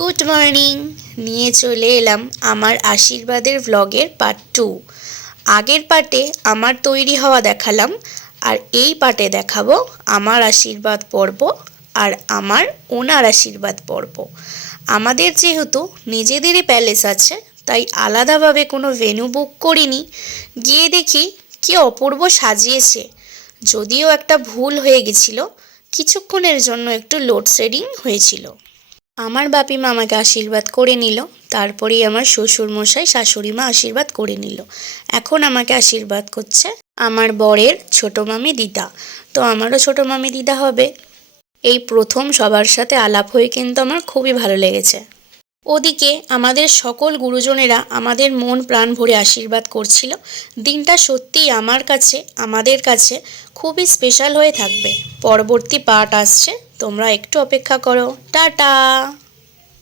Good morning. নিয়ে চলে এলাম আমার আশীর্বাদের ব্লগের পার্ট 2। আগের পার্টে আমার তৈরি হওয়া দেখালাম, আর এই পার্টে দেখাবো আমার আশীর্বাদ পর্ব আর আমার ওনার আশীর্বাদ পর্ব। আমাদের যেহেতু নিজেদেরই প্যালেস আছে, তাই আলাদাভাবে কোনো ভেন্যু বুক করিনি। গিয়ে দেখি কি অপূর্ব সাজিয়েছে। যদিও একটা ভুল হয়ে গেছিল, কিছুক্ষণের জন্য একটু লোডশেডিং হয়েছিল। আমার বাপি মা আমাকে আশীর্বাদ করে নিল, তারপরেই আমার শ্বশুরমশাই শাশুড়ি মা আশীর্বাদ করে নিল। এখন আমাকে আশীর্বাদ করছে আমার বরের ছোট মামি দিদা। তো আমারও ছোট মামি দিদা হবে। এই প্রথম সবার সাথে আলাপ হয়ে কিন্তু আমার খুবই ভালো লেগেছে। ওদিকে আমাদের সকল গুরুজনেরা আমাদের মন প্রাণ ভরে আশীর্বাদ করছিল। দিনটা সত্যিই আমাদের কাছে খুবই স্পেশাল হয়ে থাকবে। পরবর্তী পার্ট আসছে, তোমরা একটু অপেক্ষা করো। টাটা।